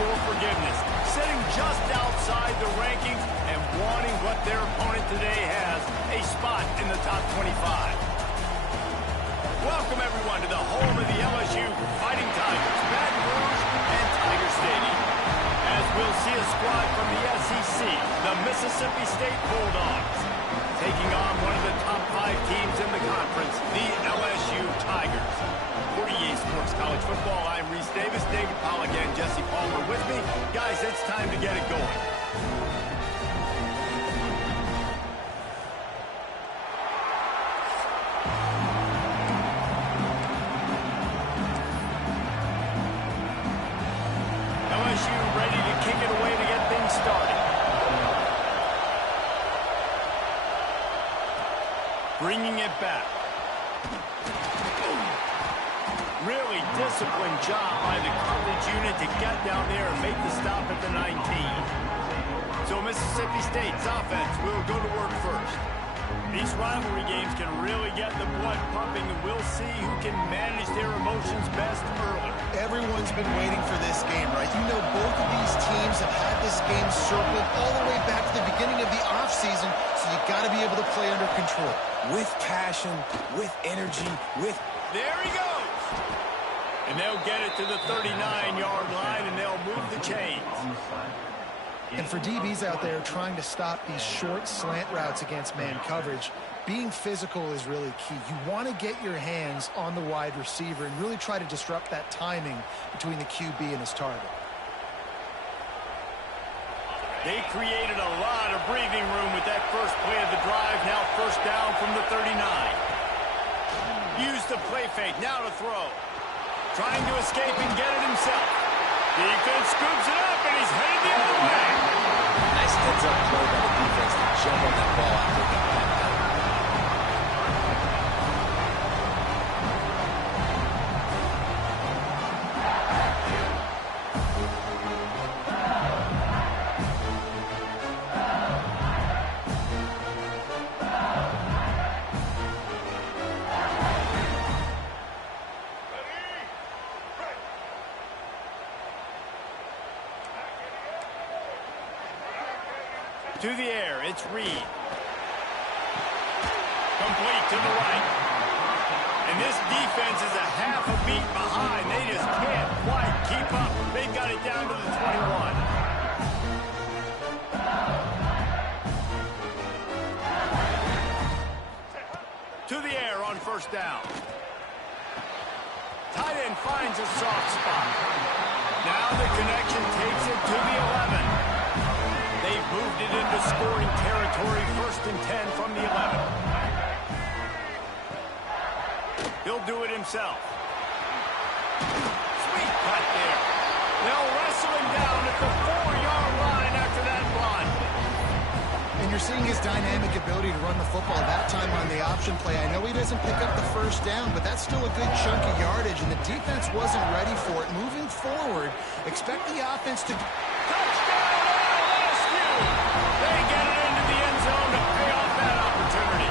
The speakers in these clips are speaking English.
for forgiveness, sitting just outside the rankings and wanting what their opponent today has, a spot in the top 25. Welcome, everyone, to the home of the LSU Fighting Tigers, Baton Rouge and Tiger Stadium. As we'll see a squad from the SEC, the Mississippi State Bulldogs, taking on one of the top 5 teams in the conference, the LSU Tigers. For EA Sports College Football, I'm Reese Davis, David Pollack, and Jesse Palmer with me. Guys, it's time to get it going. LSU ready to kick it away to get things started. Bringing it back. Really disciplined job by the coverage unit to get down there and make the stop at the 19. So Mississippi State's offense will go to work first. These rivalry games can really get the blood pumping, and we'll see who can manage their emotions best early. Everyone's been waiting for this game, right? You know, both of these teams have had this game circled all the way back to the beginning of the offseason, so you got to be able to play under control. With passion, with energy, with... There he goes! And they'll get it to the 39-yard line, and they'll move the chains. And for DBs out there trying to stop these short slant routes against man coverage, being physical is really key. You want to get your hands on the wide receiver and really try to disrupt that timing between the QB and his target. They created a lot of breathing room with that first play of the drive. Now first down from the 39. Use the play fake. Now to throw. Trying to escape and get it himself. Defense scoops it up, and he's headed the other way. Nice heads-up play by the defense to jump on that ball after it got back out. To the air, it's Reed. Complete to the right. And this defense is a half a beat behind. They just can't quite keep up. They've got it down to the 21. To the air on first down. Tight end finds a soft spot. Now the connection takes it to the 11. They've moved it into scoring territory, 1st and 10 from the 11. He'll do it himself. Sweet cut there. They'll wrestle him down at the 4-yard line after that run. And you're seeing his dynamic ability to run the football that time on the option play. I know he doesn't pick up the first down, but that's still a good chunk of yardage, and the defense wasn't ready for it. Moving forward, expect the offense to... Touchdown! They get it into the end zone to pay off that opportunity.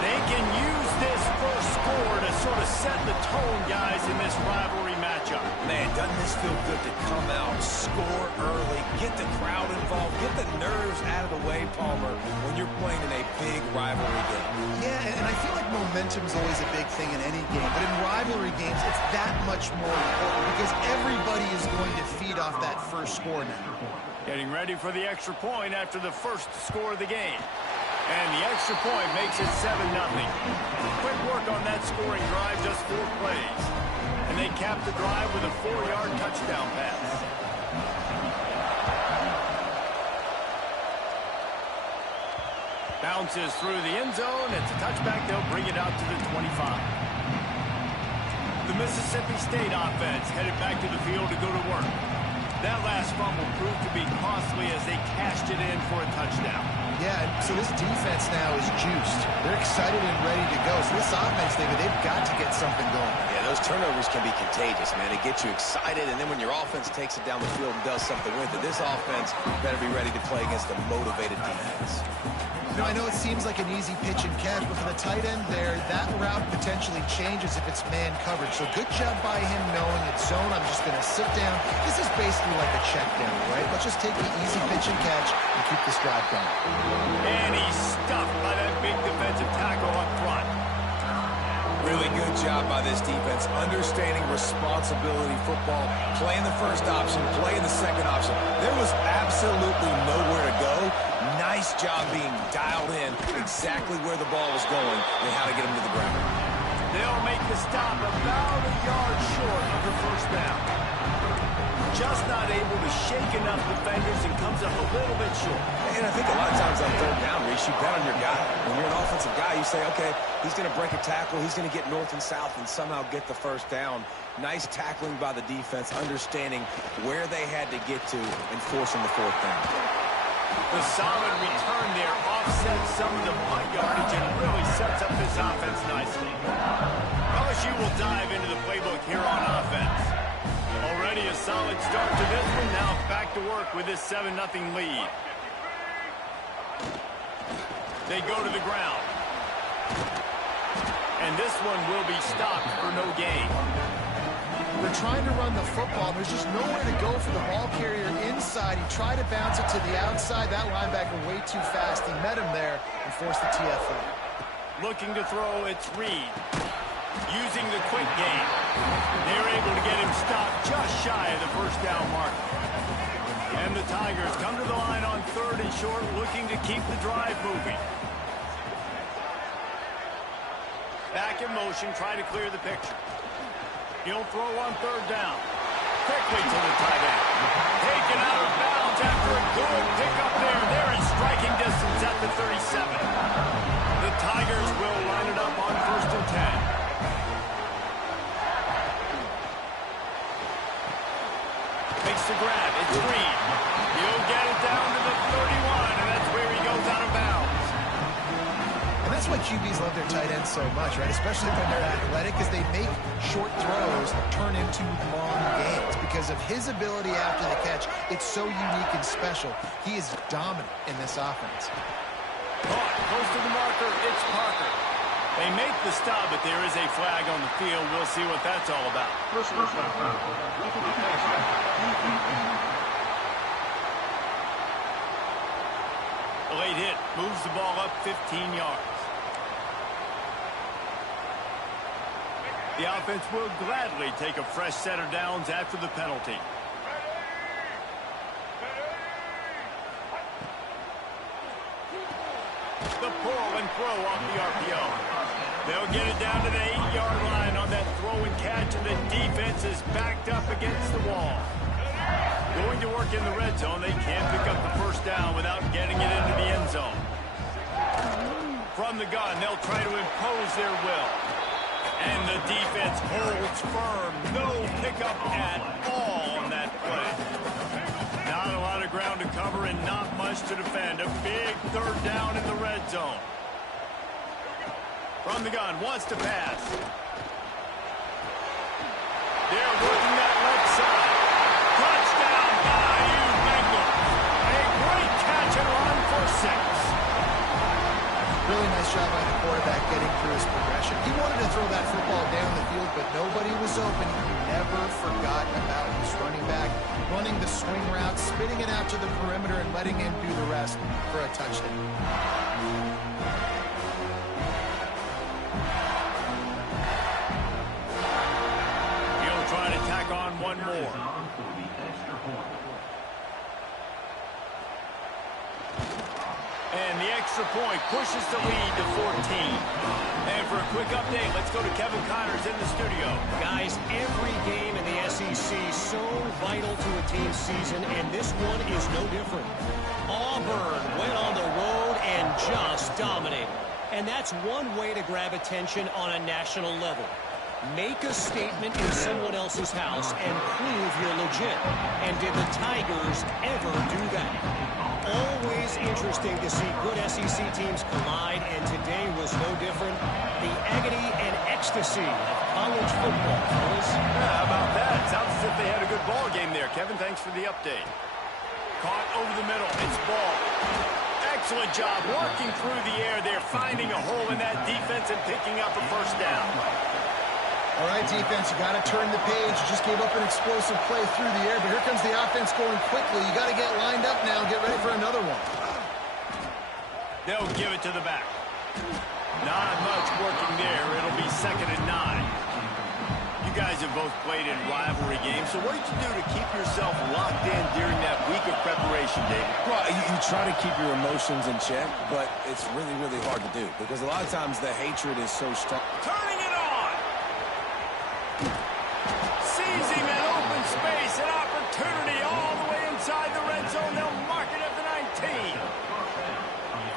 They can use this first score to sort of set the tone, guys, in this rivalry matchup. Man, doesn't this feel good to come out, score early, get the crowd involved, get the nerves out of the way, Palmer, when you're playing in a big rivalry game. Yeah, and I feel like momentum is always a big thing in any game, but in rivalry games, it's that much more important because everybody is going to feed off that first score now. Getting ready for the extra point after the first score of the game. And the extra point makes it 7-0. Quick work on that scoring drive, just 4 plays. And they cap the drive with a 4-yard touchdown pass. Bounces through the end zone. It's a touchback. They'll bring it out to the 25. The Mississippi State offense headed back to the field to go to work. That last fumble proved to be costly as they cashed it in for a touchdown. Yeah, so this defense now is juiced. They're excited and ready to go. So this offense, David, they've got to get something going. Yeah, those turnovers can be contagious, man. They get you excited, and then when your offense takes it down the field and does something with it, this offense better be ready to play against a motivated defense. I know it seems like an easy pitch and catch, but for the tight end there, that route potentially changes if it's man coverage. So good job by him knowing it's zone. I'm just going to sit down. This is basically like a check down, right? Let's just take the easy pitch and catch and keep this drive going. And he's stuffed by that big defensive tackle up front. Really good job by this defense, understanding responsibility football, playing the first option, playing the second option. There was absolutely nowhere to go. Nice job being dialed in exactly where the ball was going and how to get him to the ground. They'll make the stop about a yard short of the first down. Just not able to shake enough defenders and comes up a little bit short. And I think a lot of times on third down, Reese, you bet on your guy. When you're an offensive guy, you say, okay, he's going to break a tackle, he's going to get north and south and somehow get the first down. Nice tackling by the defense, understanding where they had to get to and forcing the fourth down. The solid return there offsets some of the punt yardage and really sets up this offense nicely. LSU will dive into the playbook here on offense. Already a solid start to this one. Now back to work with this 7-0 lead. They go to the ground. And this one will be stopped for no gain. They're trying to run the football. There's just nowhere to go for the ball carrier inside. He tried to bounce it to the outside. That linebacker way too fast. He met him there and forced the TFL. Looking to throw, it's Reed. Using the quick game. They're able to get him stopped just shy of the first down mark. And the Tigers come to the line on 3rd and short, looking to keep the drive moving. Back in motion, try to clear the picture. He'll throw on 3rd down. Quickly to the tight end. Taken out of bounds after a good pickup there. They're in striking distance at the 37. The Tigers will line it up on 1st and 10. Makes the grab. It's Reed. He'll get it down to the 31, and that's where he goes out of bounds. And that's why QBs love their tight ends so much, right? Especially when they're athletic, because they make short throws turn into long gains. Because of his ability after the catch, it's so unique and special. He is dominant in this offense. Caught close to the marker. It's Parker. They make the stop, but there is a flag on the field. We'll see what that's all about. A late hit moves the ball up 15 yards. The offense will gladly take a fresh set of downs after the penalty. The pull and throw off the RPO. They'll get it down to the 8-yard line on that throw and catch, and the defense is backed up against the wall. Going to work in the red zone. They can't pick up the first down without getting it into the end zone. From the gun, they'll try to impose their will. And the defense holds firm. No pickup at all on that play. Not a lot of ground to cover and not much to defend. A big 3rd down in the red zone. From the gun, wants to pass. They're working that left side. Touchdown, Bayou Bengals. A great catch and run for 6. Really nice job by the quarterback getting through his progression. He wanted to throw that football down the field, but nobody was open. He never forgot about his running back, running the swing route, spitting it out to the perimeter, and letting him do the rest for a touchdown. He'll try to tack on one more. And the extra point pushes the lead to 14. And for a quick update, let's go to Kevin Connors in the studio. Guys, every game in the SEC is so vital to a team's season, and this one is no different. Auburn went on the road and just dominated. And that's one way to grab attention on a national level. Make a statement in someone else's house and prove you're legit. And did the Tigers ever do that? Always interesting to see good SEC teams collide, and today was no different. The agony and ecstasy of college football, fellas. Yeah, how about that? Sounds as if they had a good ball game there. Kevin, thanks for the update. Caught over the middle. It's ball. Excellent job working through the air there, finding a hole in that defense and picking up a first down. All right, defense, you got to turn the page. You just gave up an explosive play through the air, but here comes the offense going quickly. You got to get lined up now, get ready for another one. They'll give it to the back. Not much working there. It'll be 2nd and 9. You guys have both played in rivalry games, so what did you do to keep yourself locked in during that week of preparation, David? Well, you try to keep your emotions in check, but it's really, really hard to do because a lot of times the hatred is so strong. Turning it on! Seizing an open space, an opportunity all the way inside the red zone. They'll mark it at the 19.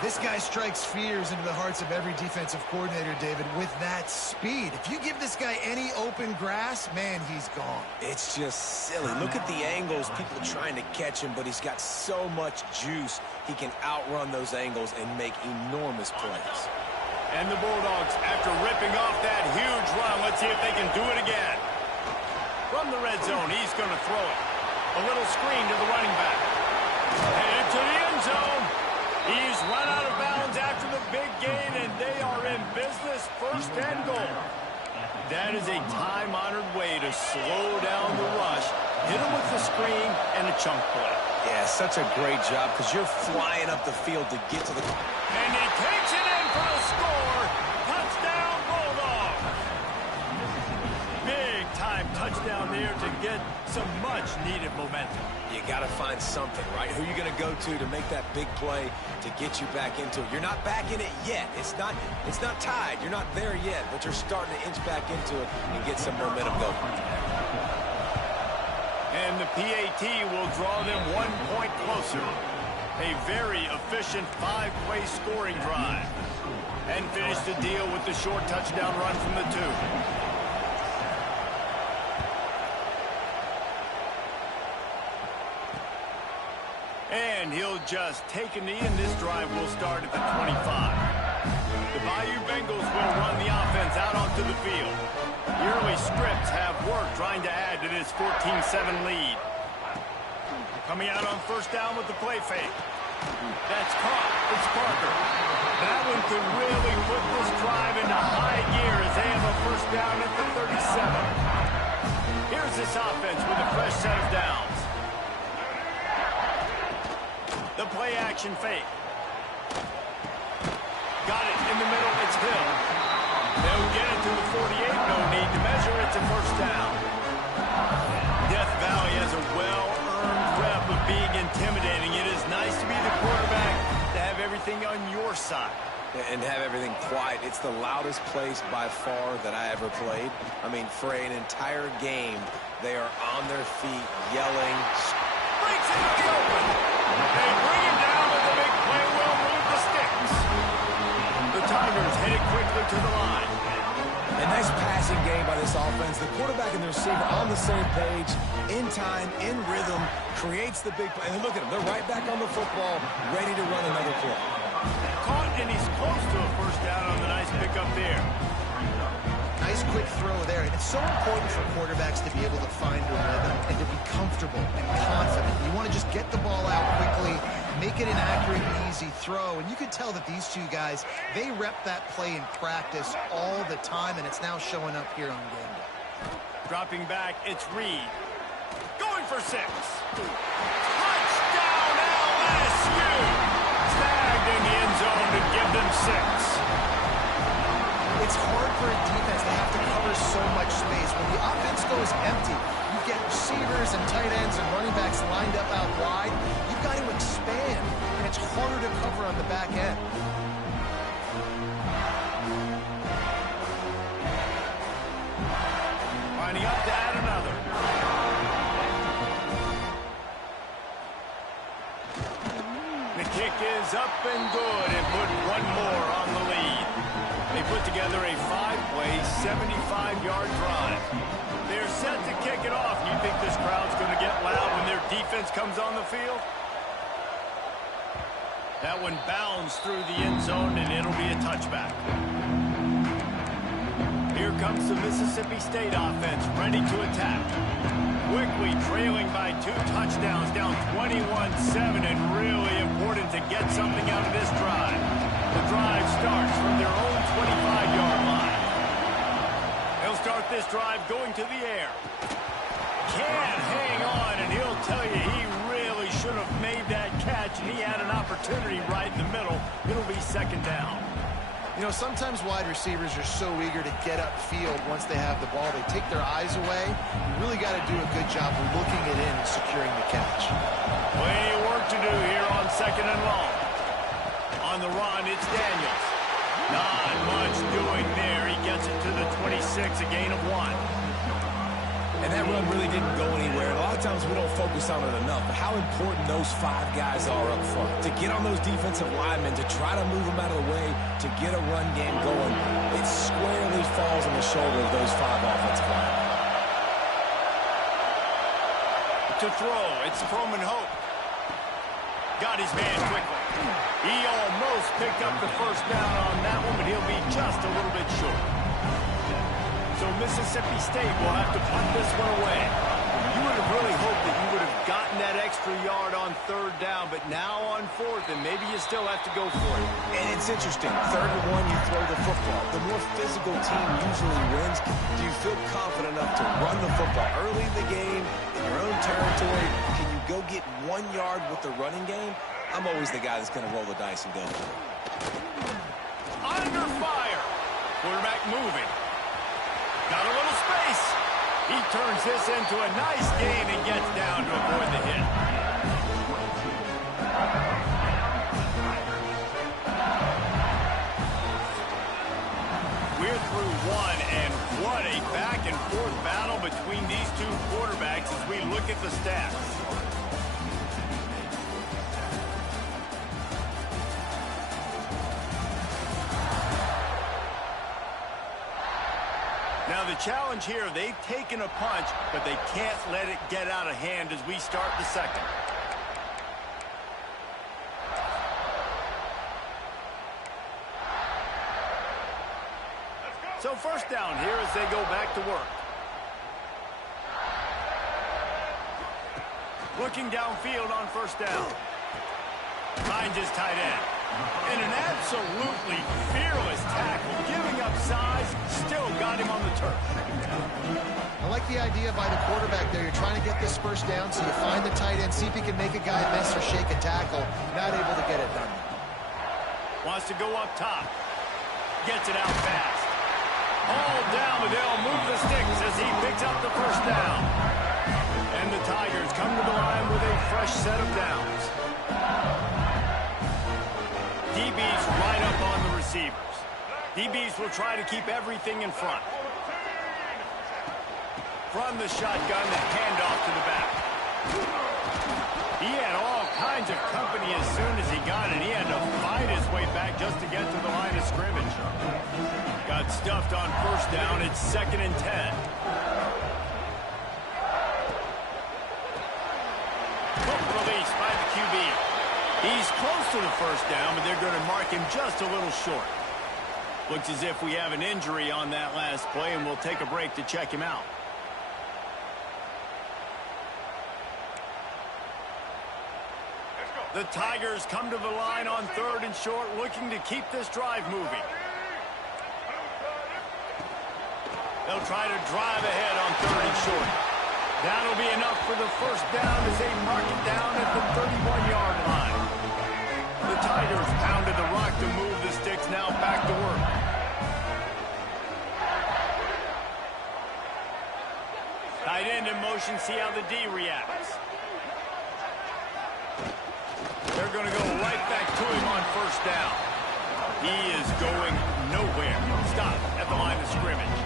This guy strikes fears into the hearts of every defensive coordinator, David, with that speed. If you give this guy any open grass, man, he's gone. It's just silly. Look at the angles, people trying to catch him, but he's got so much juice. He can outrun those angles and make enormous plays. And the Bulldogs, after ripping off that huge run, let's see if they can do it again. From the red zone, he's going to throw it. A little screen to the running back. Headed to the end zone. He's run out of bounds after the big gain, and they are in business, 1st and goal. That is a time-honored way to slow down the rush, hit him with the screen, and a chunk play. Yeah, such a great job because you're flying up the field to get to the... And he takes it in for the score. Touchdown, Bulldogs. Big-time touchdown there to get some much-needed momentum. You got to find something, right? Who are you going to go to make that big play to get you back into it? You're not back in it yet. It's not tied. You're not there yet, but you're starting to inch back into it and get some momentum going. And the PAT will draw them 1 point closer. A very efficient 5-play scoring drive. And finish the deal with the short touchdown run from the 2. And he'll just take a knee, and this drive will start at the 25. The Bayou Bengals will run the offense out onto the field. The early scripts have worked trying to add to this 14-7 lead. Coming out on 1st down with the play fake. That's caught. It's Parker. That one could really put this drive into high gear as they have a 1st down at the 37. Here's this offense with a fresh set of downs. The play action fake. Got it in the middle. It's Hill. They'll get it to the 48. No need to measure. It's a 1st down. Death Valley has a well-earned rep of being intimidating. It is nice to be the quarterback, to have everything on your side. And have everything quiet. It's the loudest place by far that I ever played. I mean, for an entire game, they are on their feet, yelling. Breaks it in the open. They bring him down, but the big play will move the sticks. The Tigers headed quickly to the line. A nice passing game by this offense. The quarterback and the receiver on the same page, in time, in rhythm, creates the big play. And look at them. They're right back on the football, ready to run another play. Caught, and he's close to a 1st down on the nice pickup there. Nice quick throw there. And it's so important for quarterbacks to be able to find a rhythm and to be comfortable and confident. You want to just get the ball out quickly, make it an accurate and easy throw. And you can tell that these two guys, they rep that play in practice all the time, and it's now showing up here on game day. Dropping back, it's Reed. Going for 6. Touchdown, LSU! Tagged in the end zone to give them 6. It's hard for a defense to have to cover so much space. When the offense goes empty, you get receivers and tight ends and running backs lined up out wide. You've got to expand, and it's harder to cover on the back end. Lining up to add another. The kick is up and good, and put 1 more on the lead. They put together a 5-play, 75-yard drive. They're set to kick it off. You think this crowd's going to get loud when their defense comes on the field? That one bounds through the end zone, and it'll be a touchback. Here comes the Mississippi State offense, ready to attack. Quickly trailing by 2 touchdowns, down 21-7, and really important to get something out of this drive. The drive starts from their own 25-yard line. He'll start this drive going to the air. Can't hang on, and he'll tell you he really should have made that catch, and he had an opportunity right in the middle. It'll be second down. You know, sometimes wide receivers are so eager to get upfield once they have the ball. They take their eyes away. You really got to do a good job of looking it in and securing the catch. Plenty of work to do here on second and long. On the run, it's Daniels. Not much doing there. He gets it to the 26, a gain of 1. And that run really didn't go anywhere. A lot of times we don't focus on it enough, but how important those 5 guys are up front. To get on those defensive linemen, to try to move them out of the way, to get a run game going, it squarely falls on the shoulder of those 5 offensive linemen. To throw, it's Froman Hope. Got his man quickly. He almost picked up the first down on that one, but he'll be just a little bit short. So Mississippi State will have to punt this one away. You would have really hoped that you would have gotten that extra yard on third down, but now on fourth, and maybe you still have to go for it. And it's interesting. 3rd and 1, you throw the football. The more physical team usually wins. Do you feel confident enough to run the football early in the game, in your own territory? Can you go get 1 yard with the running game? I'm always the guy that's going to roll the dice and go for it. Under fire. Quarterback moving. Got a little space. He turns this into a nice gain and gets down to avoid the hit. We're through 1, and what a back-and-forth battle between these 2 quarterbacks as we look at the stats. Now the challenge here, they've taken a punch, but they can't let it get out of hand as we start the second. So first down here as they go back to work. Looking downfield on first down. Finds his tight end. And an absolutely fearless tackle, giving up size, still got him on the turf. I like the idea by the quarterback there. You're trying to get this first down, so you find the tight end, see if he can make a guy miss or shake a tackle. Not able to get it done. Wants to go up top. Gets it out fast. Hauled down, but they'll move the sticks as he picks up the first down. And the Tigers come to the line with a fresh set of downs. DBs right up on the receivers. DBs will try to keep everything in front. From the shotgun, the handoff to the back. He had all kinds of company as soon as he got it. He had to fight his way back just to get to the line of scrimmage. Got stuffed on first down. It's 2nd and 10. Quick release by the QB. He's close to the first down, but they're going to mark him just a little short. Looks as if we have an injury on that last play, and we'll take a break to check him out. The Tigers come to the line on 3rd and short, looking to keep this drive moving. They'll try to drive ahead on 3rd and short. That'll be enough for the first down as they mark it down at the 31-yard line. The Tigers pounded the rock to move the sticks, now back to work. Tight end in motion, see how the D reacts. They're going to go right back to him on first down. He is going nowhere. Stop at the line of scrimmage.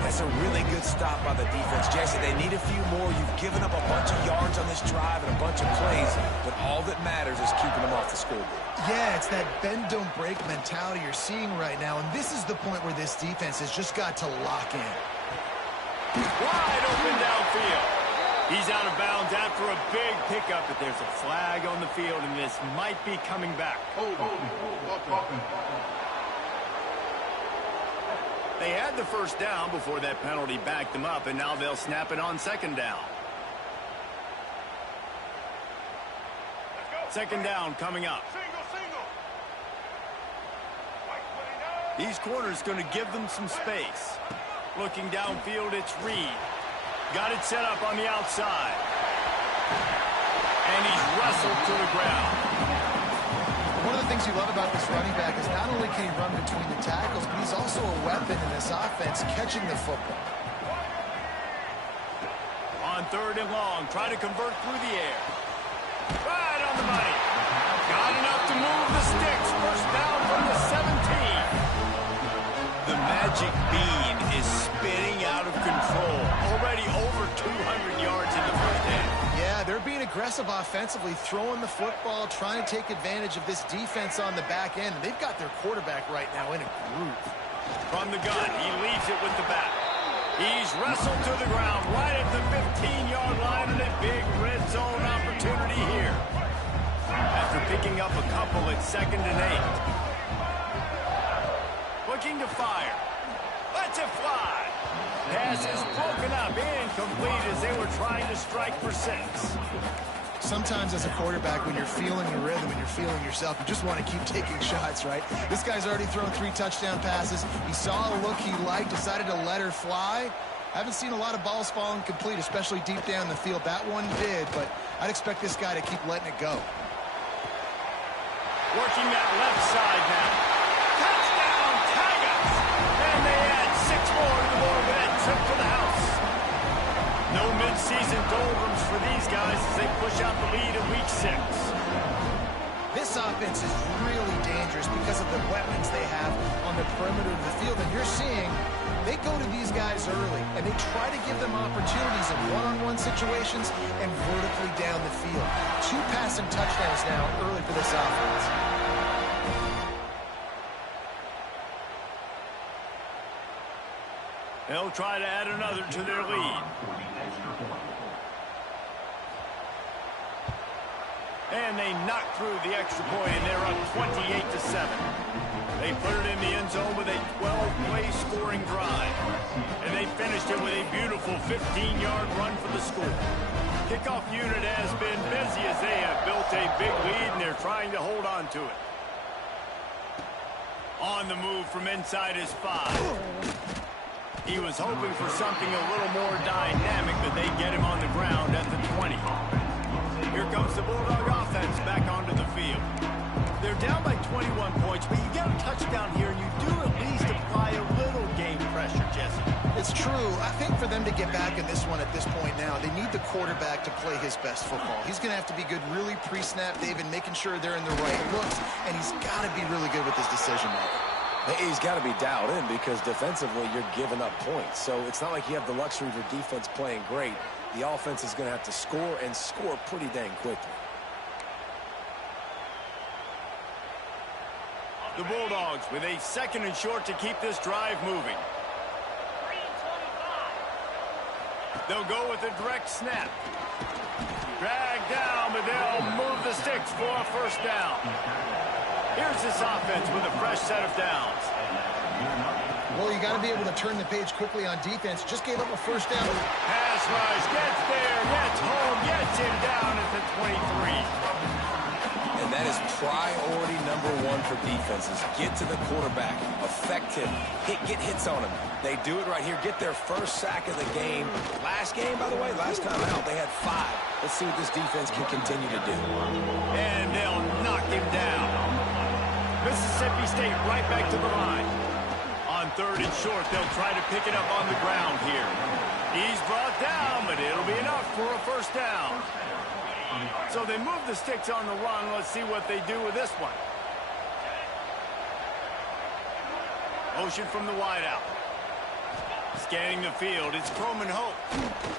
That's a really good stop by the defense, Jesse. They need a few more. You've given up a bunch of yards on this drive and a bunch of plays, but all that matters is keeping them off the scoreboard. Yeah, it's that bend, don't break mentality you're seeing right now, and this is the point where this defense has just got to lock in. Wide open downfield. He's out of bounds after a big pickup, but there's a flag on the field, and this might be coming back. They had the first down before that penalty backed them up, and now they'll snap it on second down. Second down coming up. These corners going to give them some space. Looking downfield, it's Reed. Got it set up on the outside. And he's wrestled to the ground. One of the things you love about this running back is not only can he run between the tackles, but he's also a weapon in this offense, catching the football. On third and long, try to convert through the air. Right on the money. Got enough to move the sticks. First down from the 17. The magic bean is spinning out of control. Already over 200 yards in the first half. Yeah, they're being aggressive offensively, throwing the football, trying to take advantage of this defense on the back end. They've got their quarterback right now in a groove. From the gun, he leaves it with the back. He's wrestled to the ground right at the 15-yard line, and a big red zone opportunity here. After picking up a couple at 2nd and 8. Looking to fire. Lets it fly. Pass is broken up, incomplete as they were trying to strike for 6. Sometimes as a quarterback, when you're feeling the rhythm and you're feeling yourself, you just want to keep taking shots, right? This guy's already thrown 3 touchdown passes. He saw a look he liked, decided to let her fly. I haven't seen a lot of balls falling complete, especially deep down the field. That one did, but I'd expect this guy to keep letting it go. Working that left side now. Touchdown, Tigers! And they add 6 more to the board with that trip to the house. No mid-season doldrums for these guys as they push out the lead in Week 6. This offense is really dangerous because of the weapons they have on the perimeter of the field. And you're seeing they go to these guys early, and they try to give them opportunities in one-on-one situations and vertically down the field. 2 passing touchdowns now early for this offense. They'll try to add another to their lead. And they knock through the extra point, and they're up 28-7. They put it in the end zone with a 12-play scoring drive. And they finished it with a beautiful 15-yard run for the score. Kickoff unit has been busy as they have built a big lead, and they're trying to hold on to it. On the move from inside his 5. He was hoping for something a little more dynamic, but they get him on the ground at the 20. Here comes the Bulldog offense back onto the field. They're down by 21 points, but you get a touchdown here, and you do at least apply a little game pressure, Jesse. It's true. I think for them to get back in this one at this point now, they need the quarterback to play his best football. He's going to have to be good really pre-snap, David, making sure they're in the right looks, and he's got to be really good with his decision-making. He's got to be dialed in because defensively you're giving up points. So it's not like you have the luxury of your defense playing great. The offense is going to have to score and score pretty dang quickly. The Bulldogs with a 2nd and short to keep this drive moving. They'll go with a direct snap. Drag down, but they'll move the sticks for a first down. Here's this offense with a fresh set of downs. Well, you got to be able to turn the page quickly on defense. Just gave up a first down. Pass rush, gets there, gets home, gets him down at the 23. And that is priority #1 for defenses. Get to the quarterback, affect him, get hits on him. They do it right here, get their first sack of the game. Last game, by the way, last time out, they had 5. Let's see what this defense can continue to do. And they'll knock him down. Mississippi State right back to the line. On 3rd and short, they'll try to pick it up on the ground here. He's brought down, but it'll be enough for a first down. So they move the sticks on the run. Let's see what they do with this one. Motion from the wideout. Scanning the field, it's Croman Hope.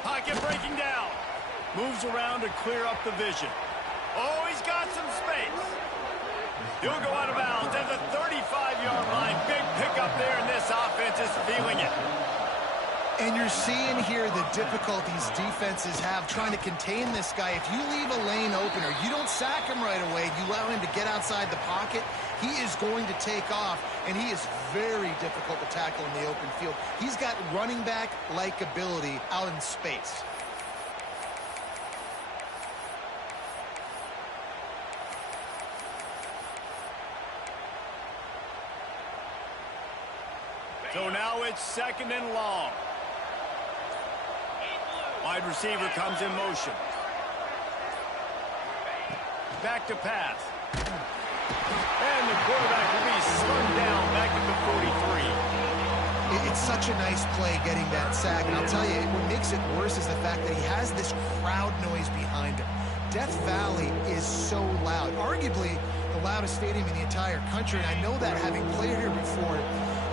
Pocket breaking down. Moves around to clear up the vision. Oh, he's got some space. He'll go out of bounds at the 35-yard line. Big pickup there, and this offense is feeling it. And you're seeing here the difficulties defenses have trying to contain this guy. If you leave a lane open or you don't sack him right away, you allow him to get outside the pocket, he is going to take off, and he is very difficult to tackle in the open field. He's got running back-like ability out in space. So now it's 2nd and long. Wide receiver comes in motion. Back to pass. And the quarterback will be slung down back at the 43. It's such a nice play getting that sack. And I'll tell you, what makes it worse is the fact that he has this crowd noise behind him. Death Valley is so loud. Arguably the loudest stadium in the entire country. And I know that having played here before,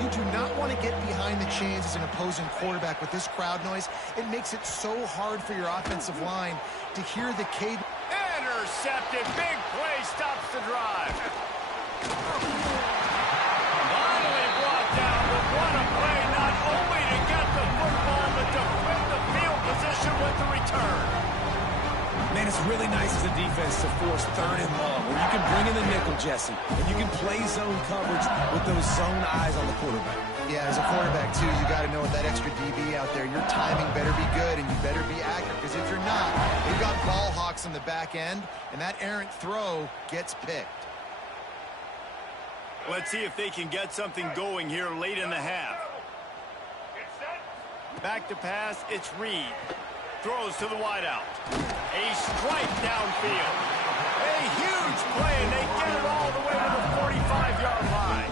you do not want to get behind the chains as an opposing quarterback with this crowd noise. It makes it so hard for your offensive line to hear the cadence. Intercepted. Big play stops the drive. Finally brought down, but what a play, not only to get the football, but to win the field position with the return. Man, it's really nice as a defense to force 3rd and long, where you can bring in the nickel, Jesse, and you can play zone coverage with those zone eyes on the quarterback. Yeah, as a quarterback, too, you got to know with that extra DB out there, your timing better be good and you better be accurate, because if you're not, they've got ball hawks in the back end, and that errant throw gets picked. Let's see if they can get something going here late in the half. Back to pass, it's Reed. Throws to the wideout. A strike downfield. A huge play, and they get it all the way to the 45-yard line.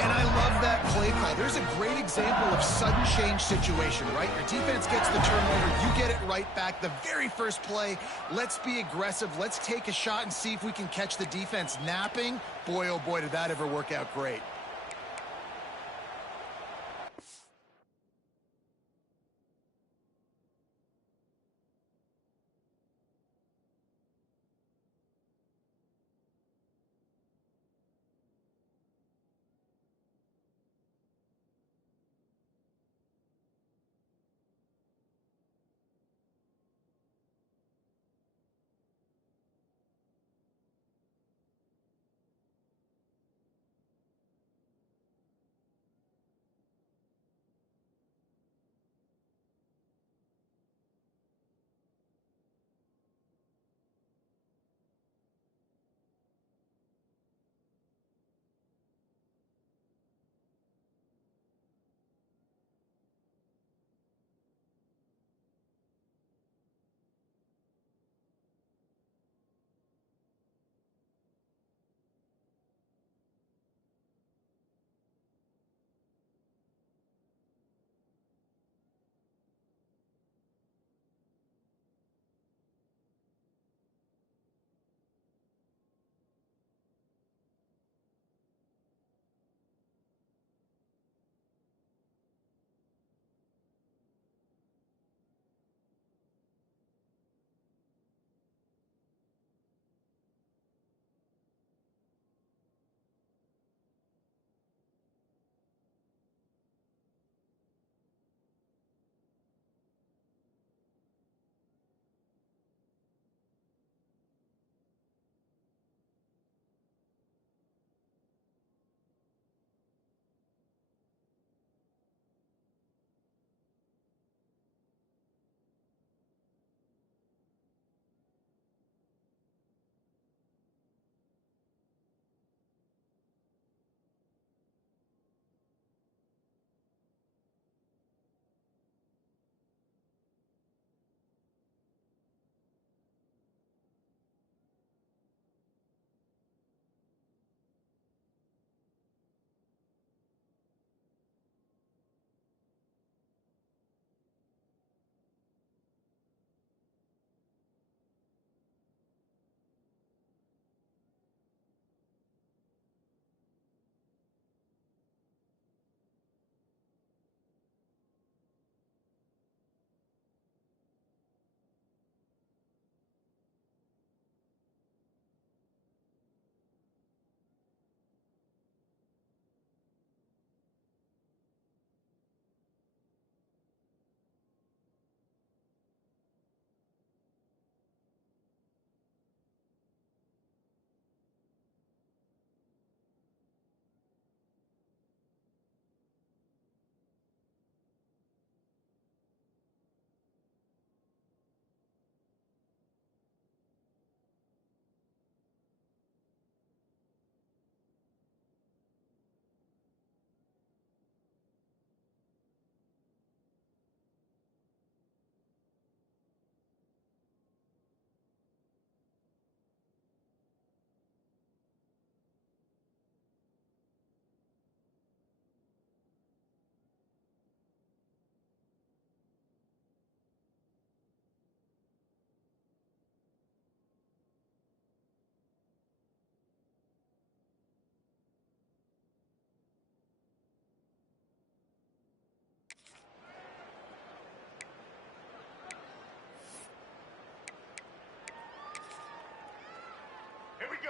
And I love that play call. There's a great example of sudden change situation, right? Your defense gets the turnover. You get it right back. The very first play, let's be aggressive. Let's take a shot and see if we can catch the defense napping. Boy, oh boy, did that ever work out great.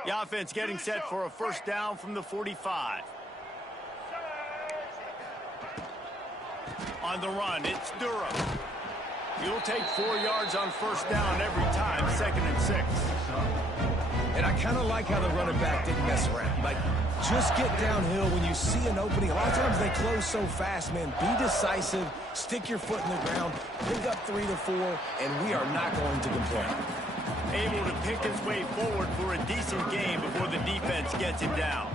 The offense getting set for a first down from the 45. On the run, it's Durham. He'll take 4 yards on first down every time, 2nd and 6. And I kind of like how the running back didn't mess around. Like, just get downhill when you see an opening. A lot of times they close so fast, man. Be decisive, stick your foot in the ground, pick up 3 to 4, and we are not going to complain. Able to pick his way forward for a decent game before the defense gets him down.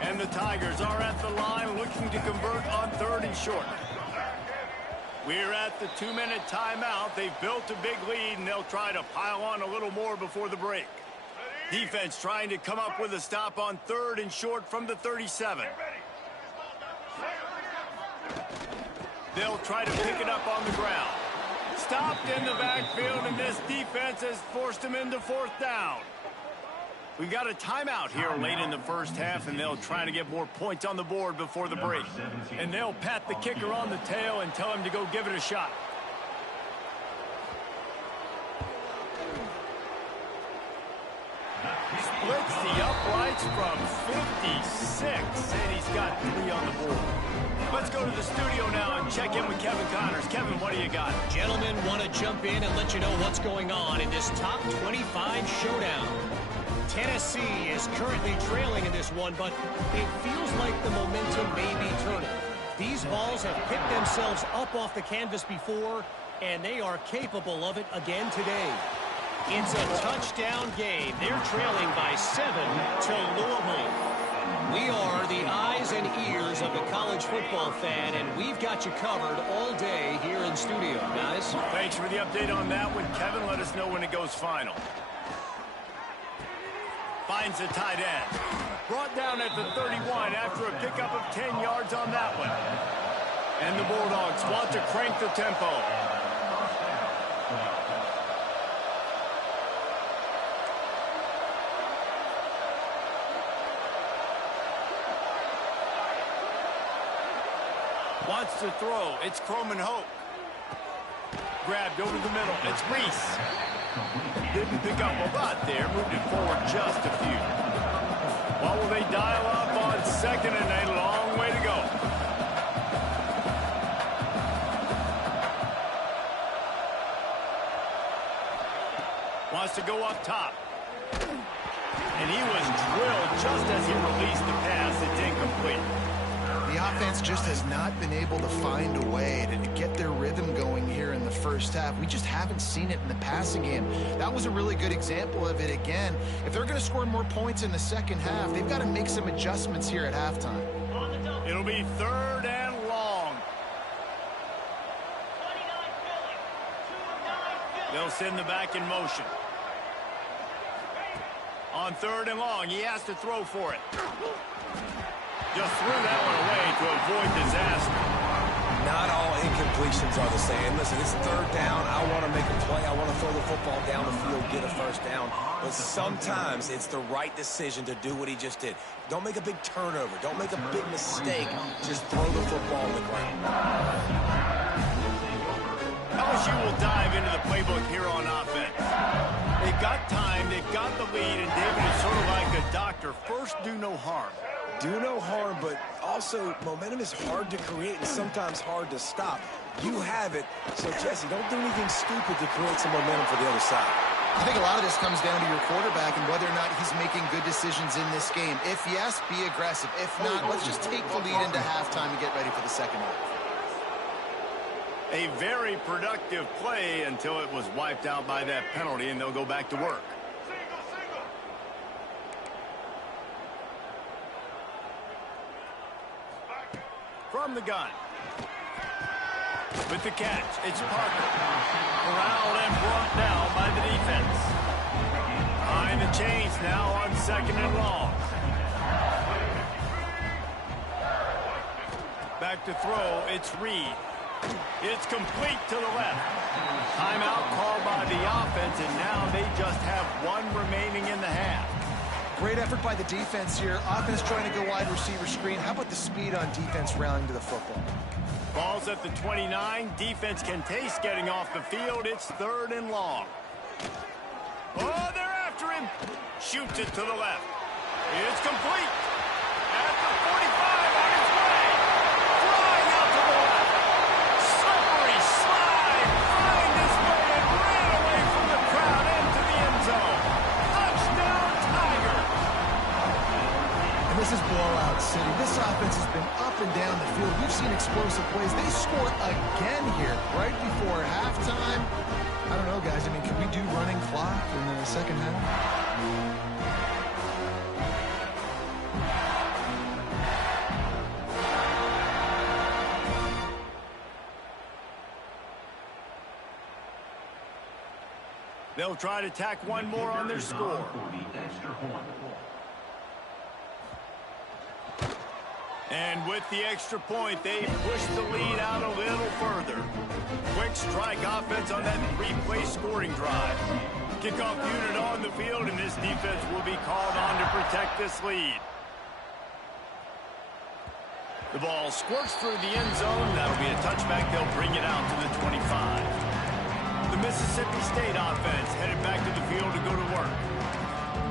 And the Tigers are at the line looking to convert on 3rd and short. We're at the 2-minute timeout. They've built a big lead, and they'll try to pile on a little more before the break. Defense trying to come up with a stop on 3rd and short from the 37. They'll try to pick it up on the ground. Stopped in the backfield, and this defense has forced him into 4th down. We've got a timeout here late in the first half, and they'll try to get more points on the board before the break. And they'll pat the kicker on the tail and tell him to go give it a shot. Splits the uprights from 56, and he's got 3 on the board. Let's go to the studio now and check in with Kevin Connors. Kevin, what do you got? Gentlemen, want to jump in and let you know what's going on in this top 25 showdown. Tennessee is currently trailing in this one, but it feels like the momentum may be turning. These balls have picked themselves up off the canvas before, and they are capable of it again today. It's a touchdown game. They're trailing by 7 to Louisville. We are the eyes and ears of the college football fan, and we've got you covered all day here in studio, guys. Thanks for the update on that one, Kevin. Let us know when it goes final. Finds the tight end. Brought down at the 31 after a pickup of 10 yards on that one. And the Bulldogs want to crank the tempo. Wants to throw. It's Croman Hope. Grabbed over the middle. It's Reese. Didn't pick up a lot there. Moved it forward just a few. What will they dial up on 2nd and a long way to go? Wants to go up top. And he was drilled just as he released the pass. It's incomplete. The offense just has not been able to find a way to get their rhythm going here in the first half. We just haven't seen it in the passing game. That was a really good example of it again. If they're going to score more points in the second half, they've got to make some adjustments here at halftime. It'll be 3rd and long. They'll send the back in motion. On 3rd and long, he has to throw for it. Just threw that one away to avoid disaster. Not all incompletions are the same. Listen, it's 3rd down. I want to make a play. I want to throw the football down the field, get a first down. But sometimes it's the right decision to do what he just did. Don't make a big turnover. Don't make a big mistake. Just throw the football on the ground. LSU will dive into the playbook here on offense. They've got time. They've got the lead. And David is sort of like a doctor. First, do no harm. Do no harm, but also momentum is hard to create and sometimes hard to stop. You have it, so Jesse, don't do anything stupid to create some momentum for the other side. I think a lot of this comes down to your quarterback and whether or not he's making good decisions in this game. If yes, be aggressive. If not, let's just take the lead into halftime and get ready for the second half. A very productive play until it was wiped out by that penalty, and they'll go back to work. From the gun. With the catch, it's Parker. Corralled and brought down by the defense. Behind the chains now on 2nd and long. Back to throw, it's Reed. It's complete to the left. Timeout called by the offense, and now they just have 1 remaining in the half. Great effort by the defense here. Offense trying to go wide receiver screen. How about the speed on defense rallying to the football? Ball's at the 29. Defense can taste getting off the field. It's 3rd and long. Oh, they're after him. shoots it to the left. It's complete. At the 45 on its way. Flying out to the left. Slippery slide. Find his way and ran away from the crowd into the end zone. Touchdown, Tiger. And this is blowout city. This offense has been up and down the field. We've seen explosive plays. They score again here right before halftime. I don't know, guys. I mean, can we do running clock in the second half? They'll try to tack one more on their score. And with the extra point, they push the lead out a little further. Quick strike offense on that three-play scoring drive. Kickoff unit on the field, and this defense will be called on to protect this lead. The ball squirts through the end zone. That'll be a touchback. They'll bring it out to the 25. The Mississippi State offense headed back to the field to go to work.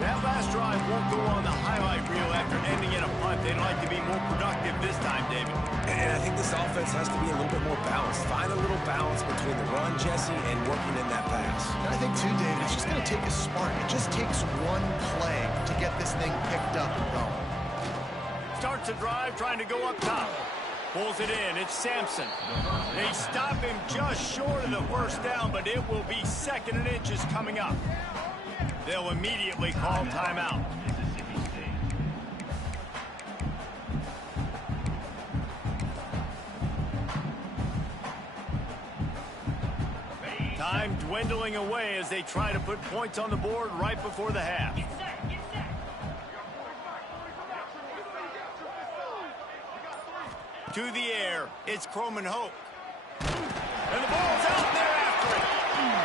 That last drive won't go on the highlight reel after ending in a punt. They'd like to be more productive this time, David. And I think this offense has to be a little bit more balanced. Find a little balance between the run, Jesse, and working in that pass. And I think, too, David, it's just going to take a spark. It just takes one play to get this thing picked up and going. Starts a drive trying to go up top. Pulls it in. It's Sampson. They stop him just short of the first down, but it will be 2nd and inches coming up. They'll immediately call timeout. Time dwindling away as they try to put points on the board right before the half. To the air, it's Croman Hope. And the ball's out there after it.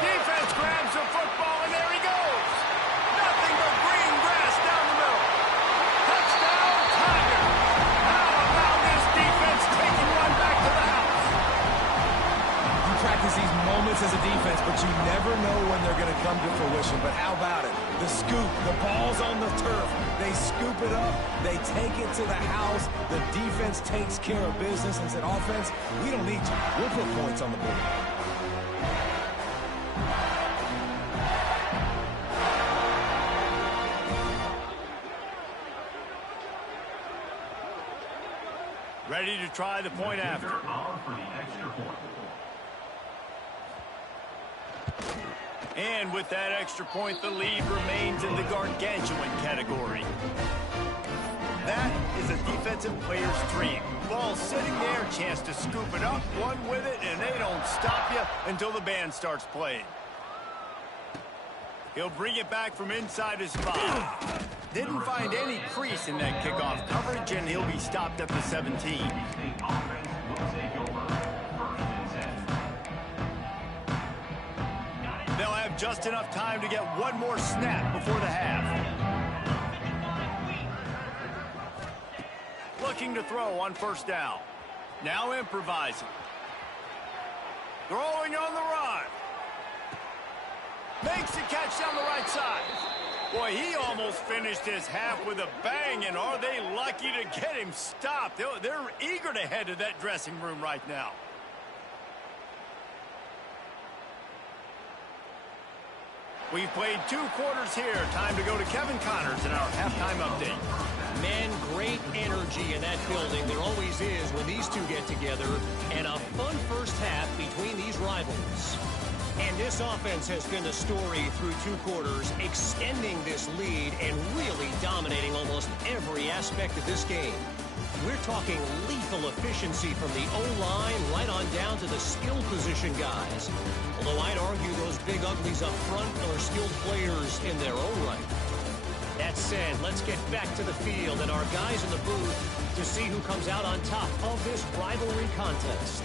Defense grabs the football, and there he goes. Nothing but green grass down the middle. Touchdown, Tiger. How about this defense taking one back to the house? You practice these moments as a defense, but you never know when they're going to come to fruition. But how about it? The scoop, the ball's on the turf. They scoop it up. They take it to the house. The defense takes care of business and said, offense, we don't need you. We'll put points on the board. Ready to try the point after. And with that extra point, the lead remains in the gargantuan category. That is a defensive player's dream. Ball sitting there, chance to scoop it up, one with it, and they don't stop you until the band starts playing. He'll bring it back from inside his 5. Didn't find any crease in that kickoff coverage, and he'll be stopped at the 17. They'll have just enough time to get one more snap before the half. Looking to throw on first down. Now improvising. Throwing on the run. Makes the catch down the right side. Boy, he almost finished his half with a bang, and are they lucky to get him stopped? They're eager to head to that dressing room right now. We've played 2 quarters here. Time to go to Kevin Connors in our halftime update. Man, great energy in that building. There always is when these two get together. And a fun first half between these rivals. And this offense has been the story through 2 quarters, extending this lead and really dominating almost every aspect of this game. We're talking lethal efficiency from the O-line right on down to the skill position guys. Although I'd argue those big uglies up front are skilled players in their own right. That said, let's get back to the field and our guys in the booth to see who comes out on top of this rivalry contest.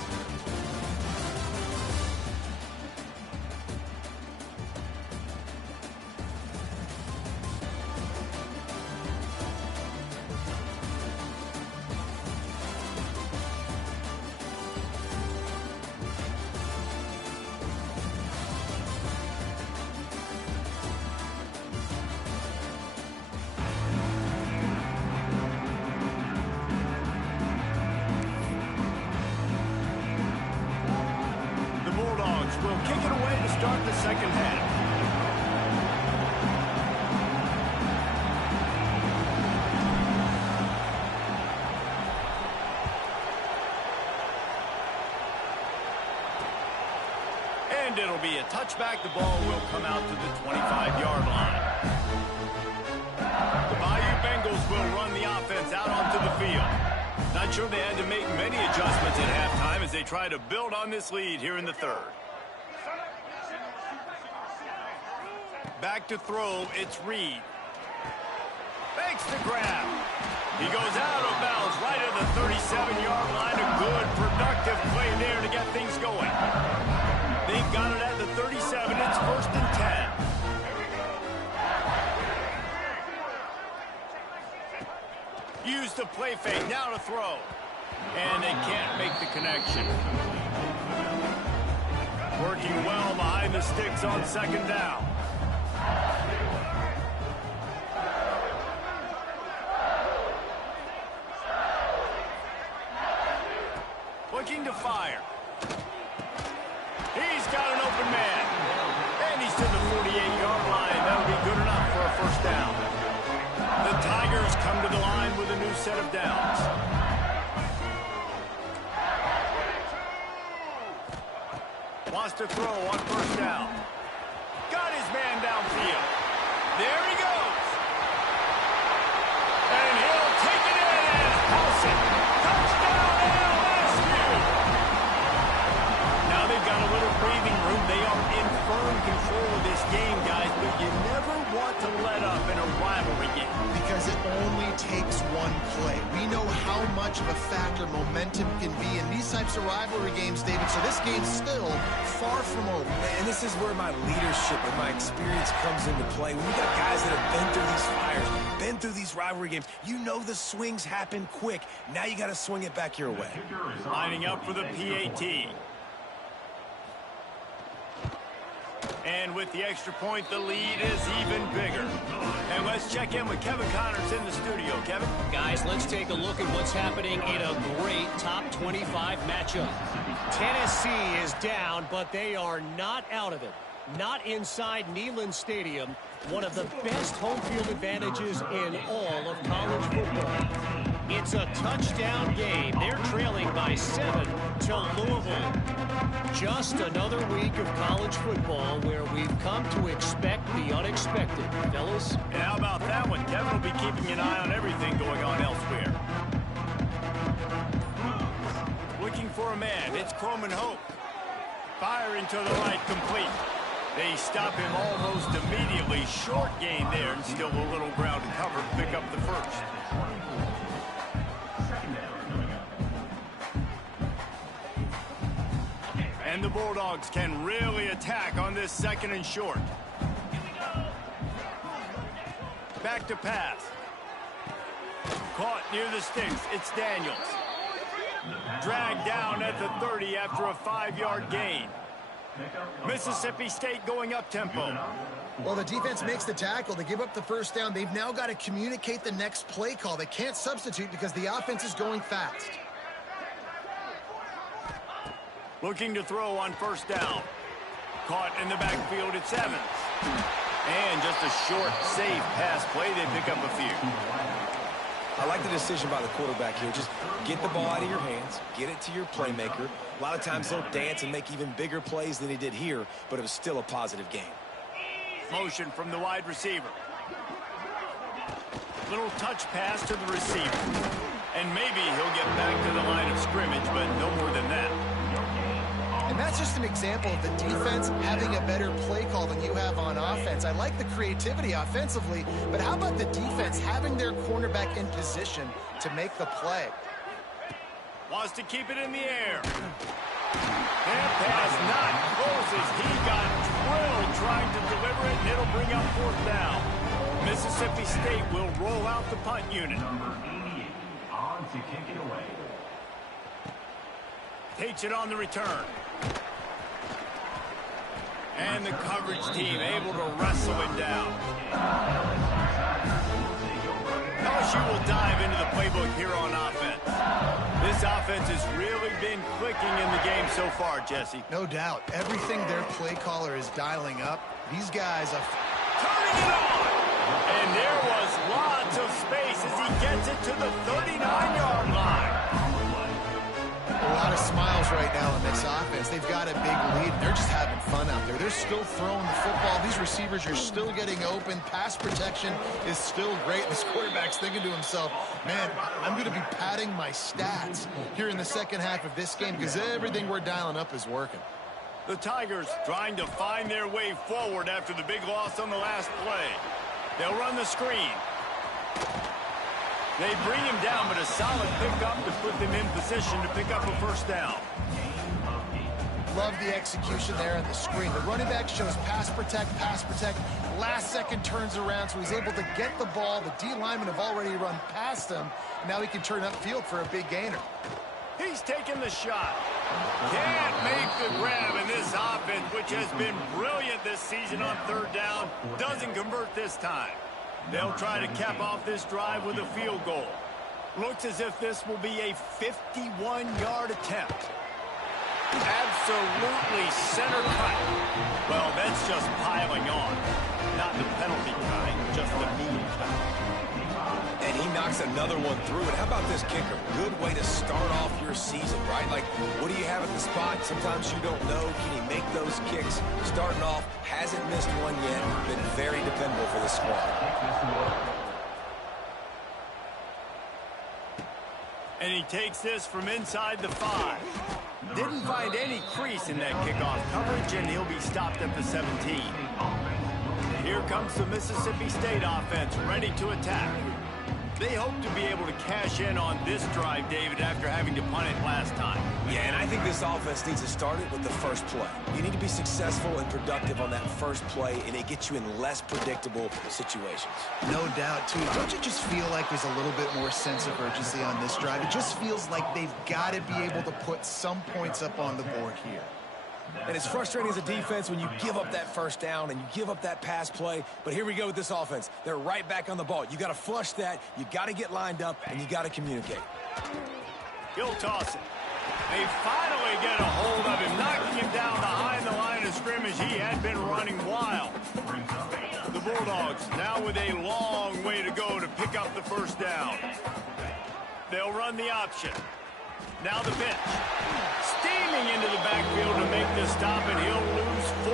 start the second half. And it'll be a touchback. The ball will come out to the 25-yard line. The Bayou Bengals will run the offense out onto the field. Not sure they had to make many adjustments at halftime as they try to build on this lead here in the third. Back to throw, it's Reed. Fakes the grab. He goes out of bounds right at the 37-yard line. A good, productive play there to get things going. They've got it at the 37. It's 1st and 10. Use the play fake. Now to throw. And they can't make the connection. Working well behind the sticks on second down. Looking to fire. He's got an open man. And he's to the 48-yard line. That'll be good enough for a first down. The Tigers come to the line with a new set of downs. Wants to throw on first down. Got his man downfield. There he goes. And he'll take it in and house it. Touchdown LSU. Now they've got a little breathing room. They are in firm control of this game, guys, but you never want to let up in a rivalry game. Because it only takes one play. We know how much of a factor momentum can be in these types of rivalry games, David, so this game's still far from over. And this is where my leadership and my experience comes into play. When you got guys that have been through these fires, been through these rivalry games, you know the swings happen quick. Now you got to swing it back your way. Lining up for the PAT. And with the extra point, the lead is even bigger. And let's check in with Kevin Connors in the studio. Kevin? Guys, let's take a look at what's happening in a great top 25 matchup. Tennessee is down, but they are not out of it. Not inside Neyland Stadium, one of the best home field advantages in all of college football. It's a touchdown game. They're trailing by 7 to Louisville. Just another week of college football where we've come to expect the unexpected, fellas. And how about that one? Kevin will be keeping an eye on everything going on elsewhere. Looking for a man. It's Croman Hope. Firing to the right, complete. They stop him almost immediately. Short gain there, and still a little ground to cover. Pick up the first. And the Bulldogs can really attack on this 2nd and short. Back to pass. Caught near the sticks. It's Daniels. Dragged down at the 30 after a 5-yard gain. Mississippi State going up tempo. Well, the defense makes the tackle. They give up the first down. They've now got to communicate the next play call. They can't substitute because the offense is going fast. Looking to throw on first down. Caught in the backfield, it's Evans. And just a short, safe pass play. They pick up a few. I like the decision by the quarterback here. Just get the ball out of your hands, get it to your playmaker. A lot of times he'll dance and make even bigger plays than he did here, but it was still a positive game. Motion from the wide receiver. Little touch pass to the receiver. And maybe he'll get back to the line of scrimmage, but no more than that. And that's just an example of the defense having a better play call than you have on offense. I like the creativity offensively, but how about the defense having their cornerback in position to make the play? Wants to keep it in the air. That pass not close as he got drilled trying to deliver it, and it'll bring up 4th down. Mississippi State will roll out the punt unit. Number 88 on to kick it away. Takes it on the return. And the coverage team able to wrestle it down. LSU will dive into the playbook here on offense. This offense has really been quick clicking in the game so far, Jesse. No doubt. Everything their play caller is dialing up, these guys are turning it on. And there was lots of space as he gets it to the 39-yard line. a lot of smiles right now in this offense. They've got a big lead. They're just having fun out there. They're still throwing the football. These receivers are still getting open. Pass protection is still great. This quarterback's thinking to himself, man, I'm going to be padding my stats here in the second half of this game because everything we're dialing up is working. The Tigers trying to find their way forward after the big loss on the last play. They'll run the screen. They bring him down, but a solid pickup to put them in position to pick up a first down. Love the execution there on the screen. The running back shows pass protect. Last second turns around, so he's able to get the ball. The D linemen have already run past him. Now he can turn upfield for a big gainer. He's taking the shot. Can't make the grab, and this offense, which has been brilliant this season on third down, doesn't convert this time. They'll try to cap off this drive with a field goal. Looks as if this will be a 51-yard attempt. Absolutely center cut. Well, that's just piling on. Not the penalty kind, just the mean kind. And he knocks another one through. And how about this kicker? Good way to start off your season, right? Like, what do you have at the spot? Sometimes you don't know. Can he make those kicks? Starting off, hasn't missed one yet. Been very dependable for the squad. And he takes this from inside the 5. Didn't find any crease in that kickoff coverage, and he'll be stopped at the 17. Here comes the Mississippi State offense, ready to attack. They hope to be able to cash in on this drive, David, after having to punt it last time. Yeah, and I think this offense needs to start it with the first play. You need to be successful and productive on that first play, and it gets you in less predictable situations. No doubt, too. Don't you just feel like there's a little bit more sense of urgency on this drive? It just feels like they've got to be able to put some points up on the board here. And it's frustrating as a defense when you give up that first down and you give up that pass play. But here we go with this offense. They're right back on the ball. You got to flush that. You got to get lined up, and you got to communicate. He'll toss it. They finally get a hold of him, knocking him down behind the line of scrimmage. He had been running wild. The Bulldogs now with a long way to go to pick up the first down. They'll run the option. Now the pitch. Steaming into the backfield to make the stop, and he'll lose 4.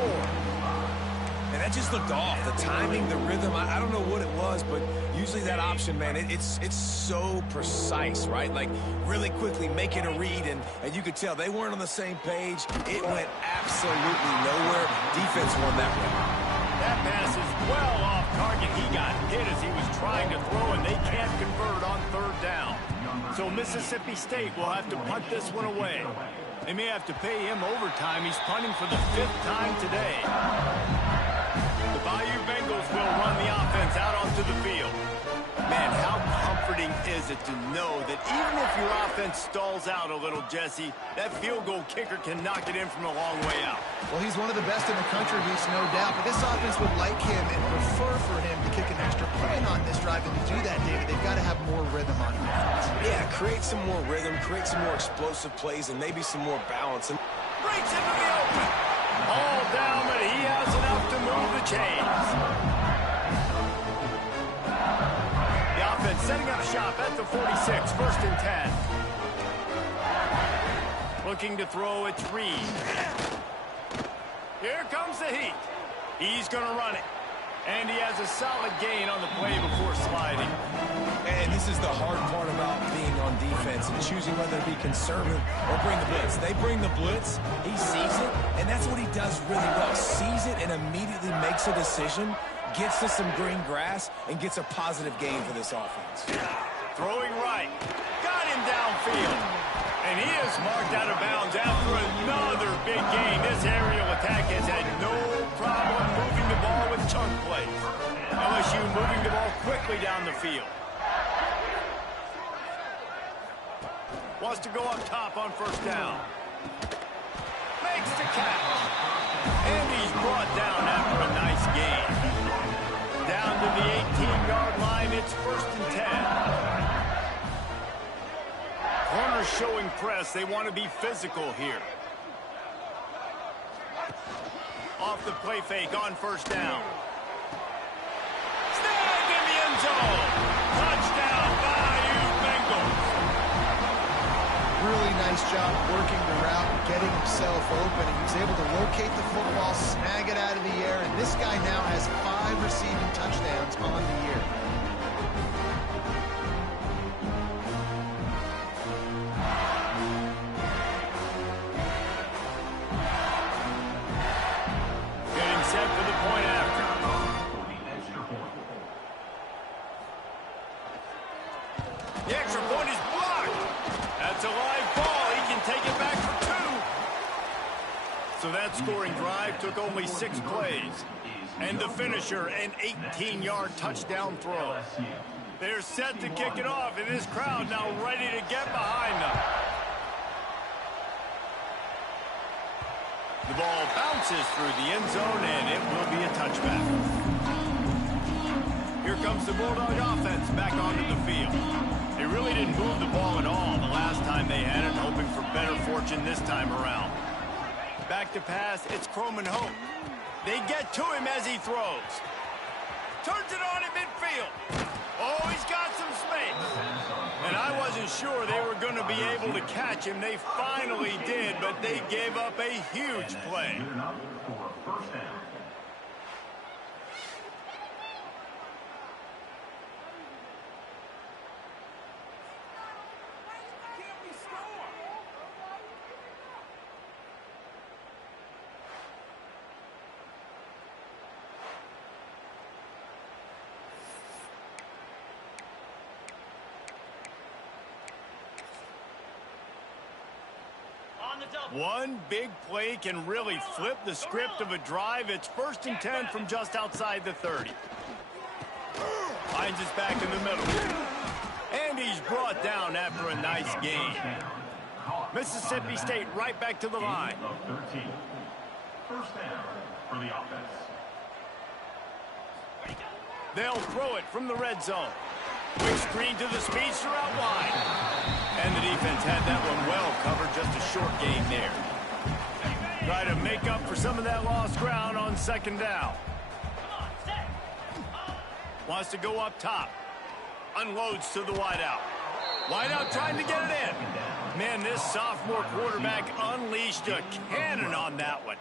And that just looked off. The timing, the rhythm, I don't know what it was, but usually that option, man, it's so precise, right? Like, really quickly making a read, and you could tell they weren't on the same page. It went absolutely nowhere. Defense won that one. That pass is well off target. He got hit as he was trying to throw, and they can't convert on third down. So Mississippi State will have to punt this one away. They may have to pay him overtime. He's punting for the 5th time today. The Bayou Bengals will run the offense out onto the field. Man, how comforting is it to know that even if your offense stalls out a little, Jesse, that field goal kicker can knock it in from a long way out. Well, he's one of the best in the country, Reese, no doubt. But this offense would like him and prefer for him to kick an extra point on this drive. And to do that, David, they've got to have more rhythm on offense. Yeah, create some more rhythm, create some more explosive plays, and maybe some more balance. And breaks into the open. All down, but he has enough to move the chains. The offense setting up shop at the 46, 1st and 10. Looking to throw, it's Reed. Here comes the heat. He's going to run it. And he has a solid gain on the play before sliding. And this is the hard part about being on defense and choosing whether to be conservative or bring the blitz. They bring the blitz, he sees it, and that's what he does really well. Sees it and immediately makes a decision, gets to some green grass, and gets a positive gain for this offense. Throwing right. Got him downfield. And he is marked out of bounds after another big gain. This aerial attack has had no problem moving the ball with chunk plays. LSU moving the ball quickly down the field. Wants to go up top on first down. Makes the catch. And he's brought down after a nice gain. Down to the 18-yard line, it's 1st and 10. are showing press. They want to be physical here. Off the play fake on first down. Snagged in the end zone. Touchdown, Bayou Bengals. Really nice job working the route and getting himself open. He was able to locate the football, snag it out of the air, and this guy now has 5 receiving touchdowns on the year. Getting set for the point after. The extra point is blocked. That's a live ball. He can take it back for 2. So that scoring drive took only 6 plays. And the finisher, an 18-yard touchdown throw. They're set to kick it off, and this crowd now ready to get behind them. The ball bounces through the end zone, and it will be a touchback. Here comes the Bulldog offense back onto the field. They really didn't move the ball at all the last time they had it, hoping for better fortune this time around. Back to pass, it's Croman Hope. They get to him as he throws. Turns it on in midfield. Oh, he's got some space. And I wasn't sure they were going to be able to catch him. They finally did, but they gave up a huge play. One big play can really flip the script of a drive. It's 1st and 10 from just outside the 30. Finds his back in the middle. And he's brought down after a nice gain. Mississippi State right back to the line. 13. First down for the offense. They'll throw it from the red zone. Quick screen to the speedster out wide. And the defense had that one well covered, just a short gain there. Try to make up for some of that lost ground on 2nd down. Wants to go up top. Unloads to the wideout. Wideout trying to get it in. Man, this sophomore quarterback unleashed a cannon on that one.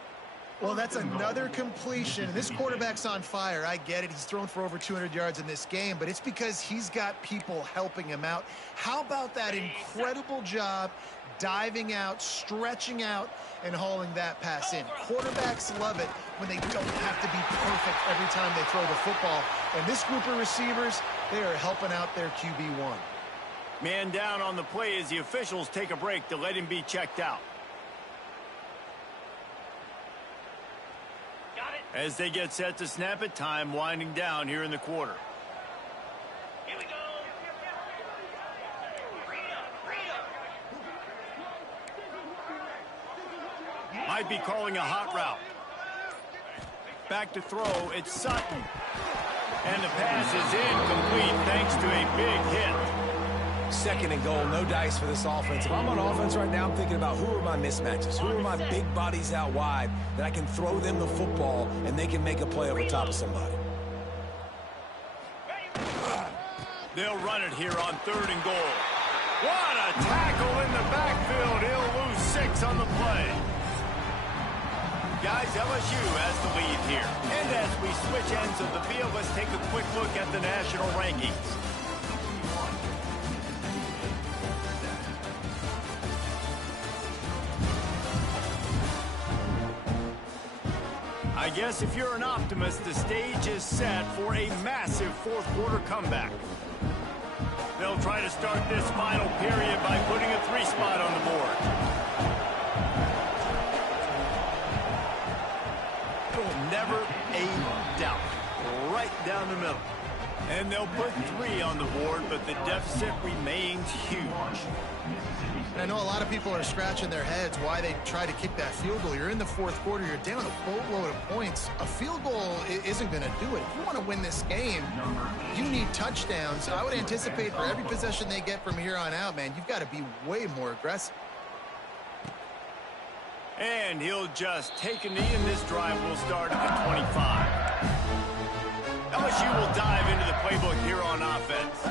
Well, that's another completion. This quarterback's on fire. I get it. He's thrown for over 200 yards in this game, but it's because he's got people helping him out. How about that incredible job diving out, stretching out, and hauling that pass in? Quarterbacks love it when they don't have to be perfect every time they throw the football. And this group of receivers, they are helping out their QB1. Man down on the play as the officials take a break to let him be checked out. As they get set to snap it, time winding down here in the quarter. Here we go. Might be calling a hot route. Back to throw, it's Sutton. And the pass is incomplete thanks to a big hit. 2nd and goal, no dice for this offense. If I'm on offense right now, I'm thinking about who are my mismatches? Who are my big bodies out wide that I can throw them the football and they can make a play over top of somebody? They'll run it here on 3rd and goal. What a tackle in the backfield. He'll lose 6 on the play. Guys, LSU has the lead here. And as we switch ends of the field, let's take a quick look at the national rankings. I guess if you're an optimist, the stage is set for a massive 4th quarter comeback. They'll try to start this final period by putting a 3 spot on the board. Never a doubt. Right down the middle. And they'll put 3 on the board, but the deficit remains huge. And I know a lot of people are scratching their heads why they try to kick that field goal. You're in the fourth quarter. You're down a boatload of points. A field goal isn't going to do it. If you want to win this game, you need touchdowns. I would anticipate for every possession they get from here on out, man, you've got to be way more aggressive. And he'll just take a knee, and this drive will start at the 25. LSU will dive into the playbook here on offense.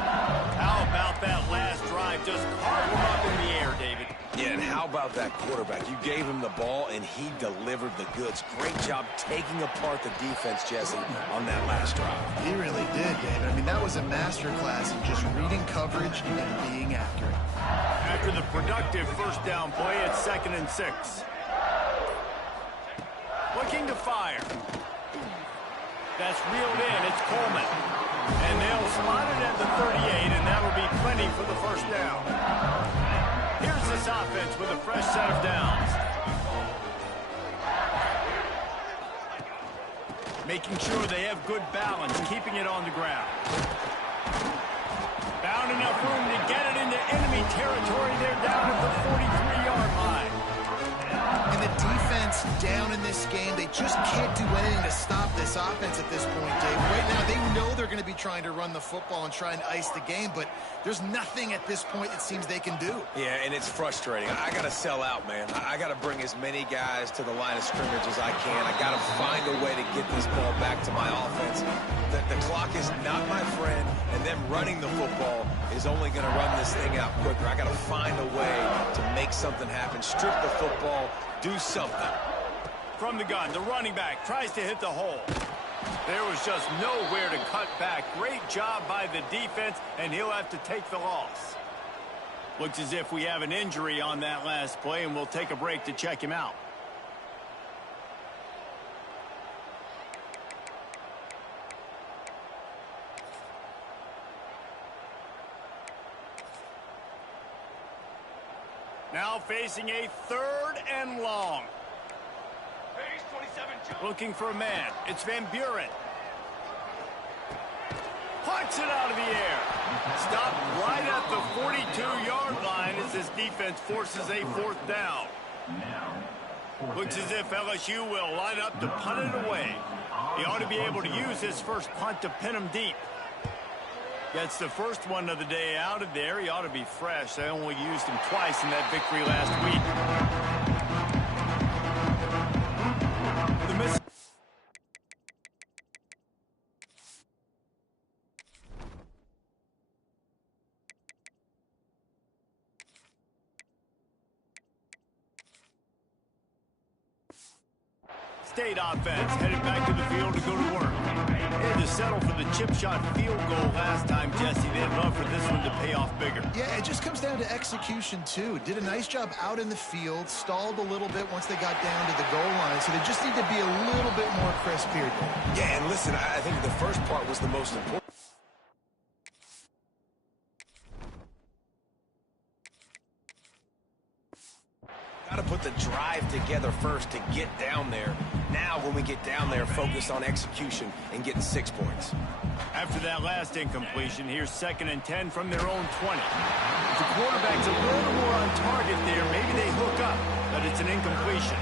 How about that last drive? Just carve him up in the air, David. Yeah, and how about that quarterback? You gave him the ball, and he delivered the goods. Great job taking apart the defense, Jesse, on that last drive. He really did, David. I mean, that was a masterclass in just reading coverage and being accurate. After the productive first down play, it's 2nd and 6. Looking to fire. That's reeled in. It's Coleman. And they'll spot it at the 38, and that'll be plenty for the first down. Here's this offense with a fresh set of downs. Making sure they have good balance, keeping it on the ground. Found enough room to get it into enemy territory. They're down at the 43-yard line. And the defense down in this game, they just can't do anything to stop this offense at this point, Dave. Right now, they know they're going to be trying to run the football and try and ice the game, but there's nothing at this point it seems they can do. Yeah, and it's frustrating. I got to sell out, man. I got to bring as many guys to the line of scrimmage as I can. I got to find a way to get this ball back to my offense. The clock is not my friend, and them running the football is only going to run this thing out quicker. I got to find a way to make something happen, strip the football, do something. From the gun, the running back tries to hit the hole. There was just nowhere to cut back. Great job by the defense, and he'll have to take the loss. Looks as if we have an injury on that last play, and we'll take a break to check him out. Now facing a 3rd and long. Looking for a man. It's Van Buren. Punts it out of the air. Stopped right at the 42-yard line as this defense forces a 4th down. Looks as if LSU will line up to punt it away. He ought to be able to use his first punt to pin him deep. Gets the first one of the day out of there. He ought to be fresh. They only used him twice in that victory last week. State offense headed back to the field to go to work. They had to settle for the chip shot field goal last time, Jesse. They'd love for this one to pay off bigger. Yeah, it just comes down to execution, too. Did a nice job out in the field, stalled a little bit once they got down to the goal line, so they just need to be a little bit more crisp here. Yeah, and listen, I think the first part was the most important. Got to put the drive together first to get down there. Now, when we get down there, focus on execution and getting 6 points. After that last incompletion, here's 2nd and 10 from their own 20. If the quarterback's a little more on target there, maybe they hook up, but it's an incompletion.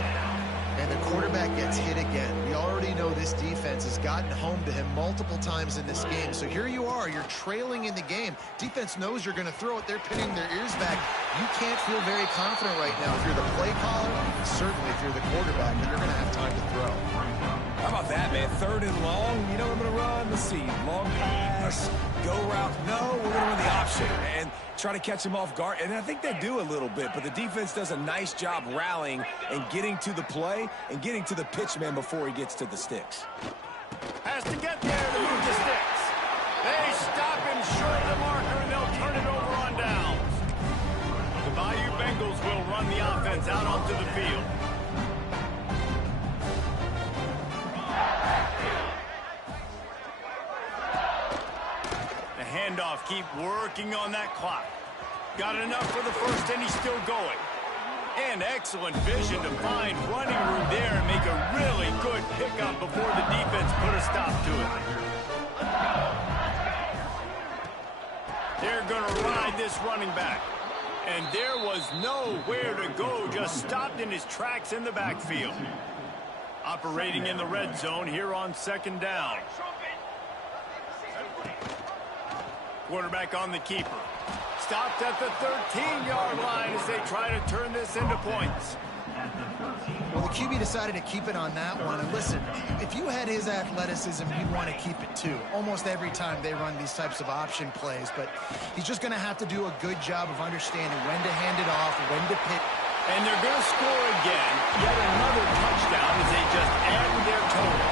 And the quarterback gets hit again. We already know this defense has gotten home to him multiple times in this game. So here you are, you're trailing in the game. Defense knows you're going to throw it. They're pinning their ears back. You can't feel very confident right now if you're the play caller, and certainly if you're the quarterback, that you're going to have time to throw. How about that, man? 3rd and long. You know what I'm going to run? Let's see. Long pass. Go route. No, we're going to run the option and try to catch him off guard. And I think they do a little bit, but the defense does a nice job rallying and getting to the play and getting to the pitch man before he gets to the sticks. Has to get there to move the sticks. They stop him short of the marker, and they'll turn it over on downs. The Bayou Bengals will run the offense out onto the field. The handoff, keep working on that clock. Got enough for the first, and he's still going. And excellent vision to find running room there and make a really good pickup before the defense put a stop to it. They're going to ride this running back. And there was nowhere to go, just stopped in his tracks in the backfield. Operating in the red zone here on second down. Quarterback on the keeper. Stopped at the 13-yard line as they try to turn this into points. Well, the QB decided to keep it on that one. And listen, if you had his athleticism, you'd want to keep it too. Almost every time they run these types of option plays. But he's just going to have to do a good job of understanding when to hand it off, when to pick. And they're going to score again. Yet another touchdown as they just add to their total.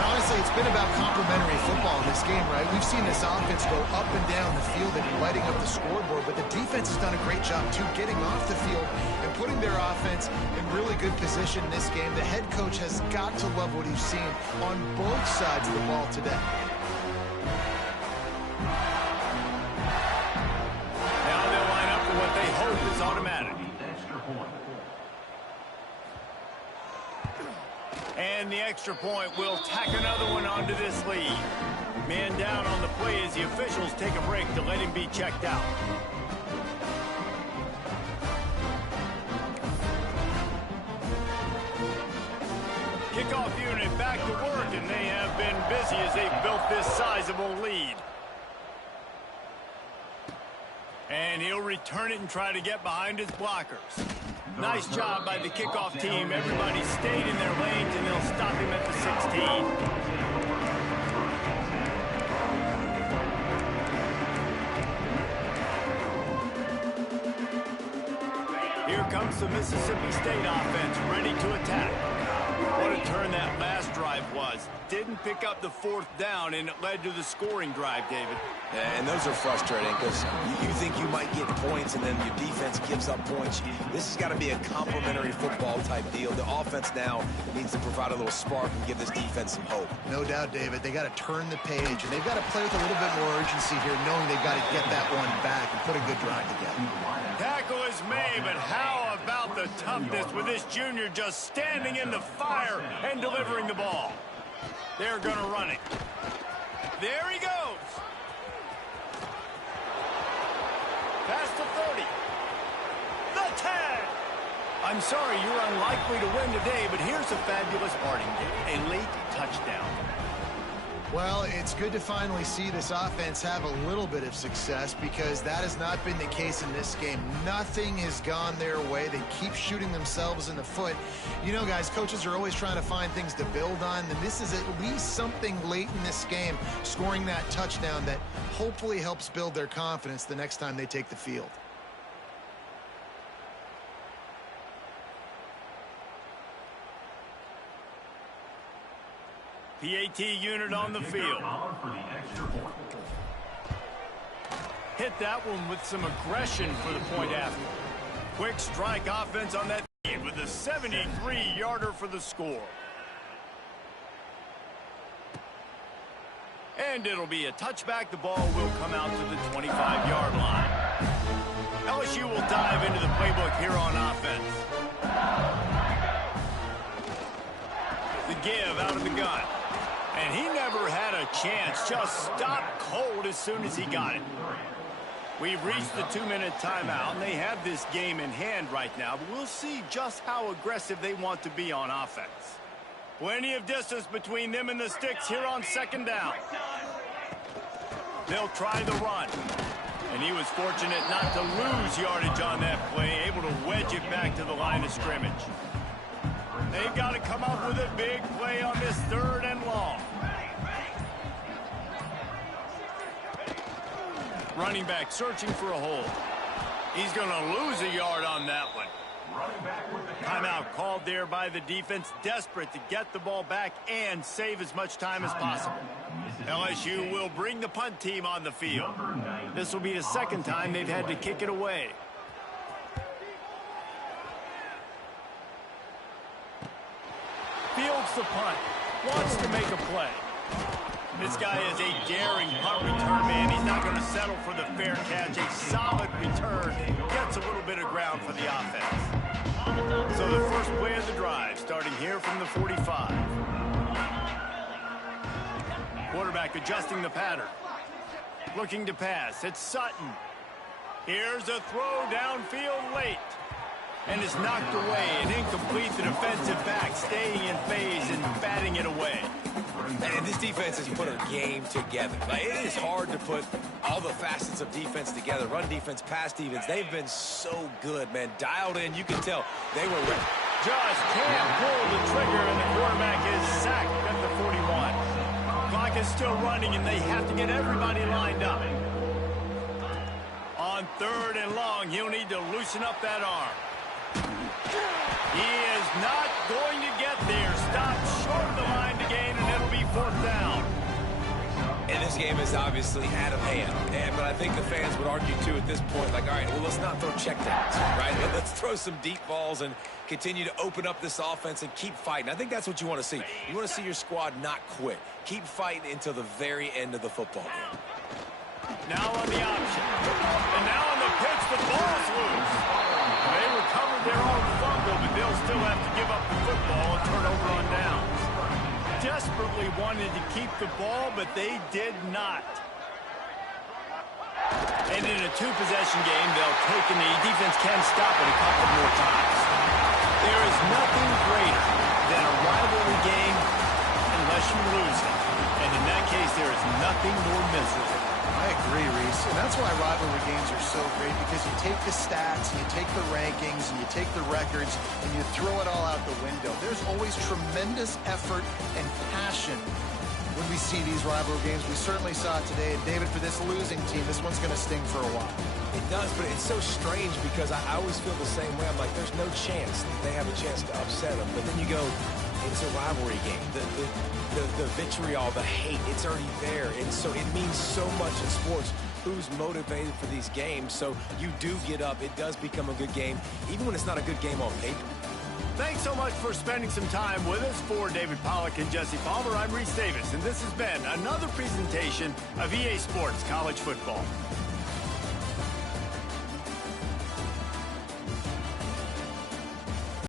And honestly, it's been about complementary football in this game, right? We've seen this offense go up and down the field and lighting up the scoreboard, but the defense has done a great job, too, getting off the field and putting their offense in really good position in this game. The head coach has got to love what he's seen on both sides of the ball today. Now they'll line up for what they hope is automatic. And the extra point will tack another one onto this lead. Man down on the play as the officials take a break to let him be checked out. Kickoff unit back to work, and they have been busy as they've built this sizable lead. And he'll return it and try to get behind his blockers. Nice job by the kickoff team. Everybody stayed in their lanes, and they'll stop him at the 16. Here comes the Mississippi State offense, ready to attack. What a turn that last drive was. Didn't pick up the fourth down, and it led to the scoring drive, David. Yeah, and those are frustrating because you think you might get points and then your defense gives up points. This has got to be a complementary football type deal. The offense now needs to provide a little spark and give this defense some hope. No doubt, David. They got to turn the page, and they've got to play with a little bit more urgency here, knowing they've got to get that one back and put a good drive together. Tackle is made, but how about the toughness with this junior just standing in the fire and delivering the ball? They're going to run it. There he goes. Past the 30. The 10. I'm sorry, you're unlikely to win today, but here's a fabulous parting gift. A late touchdown. Well, it's good to finally see this offense have a little bit of success because that has not been the case in this game. Nothing has gone their way. They keep shooting themselves in the foot. You know, guys, coaches are always trying to find things to build on, and this is at least something late in this game, scoring that touchdown that hopefully helps build their confidence the next time they take the field. PAT unit on the field. Hit that one with some aggression for the point after. Quick strike offense on that lead with a 73-yarder for the score. And it'll be a touchback. The ball will come out to the 25-yard line. LSU will dive into the playbook here on offense. The give out of the gun. And he never had a chance. Just stopped cold as soon as he got it. We've reached the 2-minute timeout, and they have this game in hand right now. But we'll see just how aggressive they want to be on offense. Plenty of distance between them and the sticks here on second down. They'll try the run. And he was fortunate not to lose yardage on that play, able to wedge it back to the line of scrimmage. They've got to come up with a big play on this 3rd and long. Running back searching for a hole. He's going to lose a yard on that one. Timeout called there by the defense, desperate to get the ball back and save as much time as possible. LSU will bring the punt team on the field. This will be the second time they've had to kick it away. Fields the punt, wants to make a play. This guy is a daring punt return man. He's not going to settle for the fair catch. A solid return, gets a little bit of ground for the offense. So the first play of the drive, starting here from the 45. Quarterback adjusting the pattern. Looking to pass. It's Sutton. Here's a throw downfield late. And it's knocked away and incomplete. The defensive back staying in phase and batting it away. And this defense has put a game together. Like, it is hard to put all the facets of defense together. Run defense, pass defense. They've been so good, man. Dialed in. You can tell they were ready. Just can't pull the trigger, and the quarterback is sacked at the 41. Clock is still running, and they have to get everybody lined up. On 3rd and long, he'll need to loosen up that arm. He is not going to get there. Stopped short of the line to gain, and it'll be 4th down. And this game is obviously out of hand. But I think the fans would argue, too, at this point, like, all right, well, let's not throw checkdowns, right? Let's throw some deep balls and continue to open up this offense and keep fighting. I think that's what you want to see. You want to see your squad not quit. Keep fighting until the very end of the football game. Now on the option. And now on the pitch, the ball's loose. They recovered their own fumble, but they'll still have to give up the football and turn over on downs. Desperately wanted to keep the ball, but they did not. And in a 2-possession game, they'll take a knee. Defense can stop it a couple more times. There is nothing greater than a rivalry game unless you lose it. And in that case, there is nothing more miserable. I agree, Reese, and that's why rivalry games are so great, because you take the stats, and you take the rankings, and you take the records, and you throw it all out the window. There's always tremendous effort and passion when we see these rivalry games. We certainly saw it today, and David, for this losing team, this one's going to sting for a while. It does, but it's so strange because I always feel the same way. I'm like, there's no chance that they have a chance to upset them. But then you go, it's a rivalry game. The vitriol, the hate, it's already there. And so it means so much in sports. Who's motivated for these games? So you do get up. It does become a good game, even when it's not a good game on paper. Thanks so much for spending some time with us. For David Pollack and Jesse Palmer, I'm Reese Davis, and this has been another presentation of EA Sports College Football.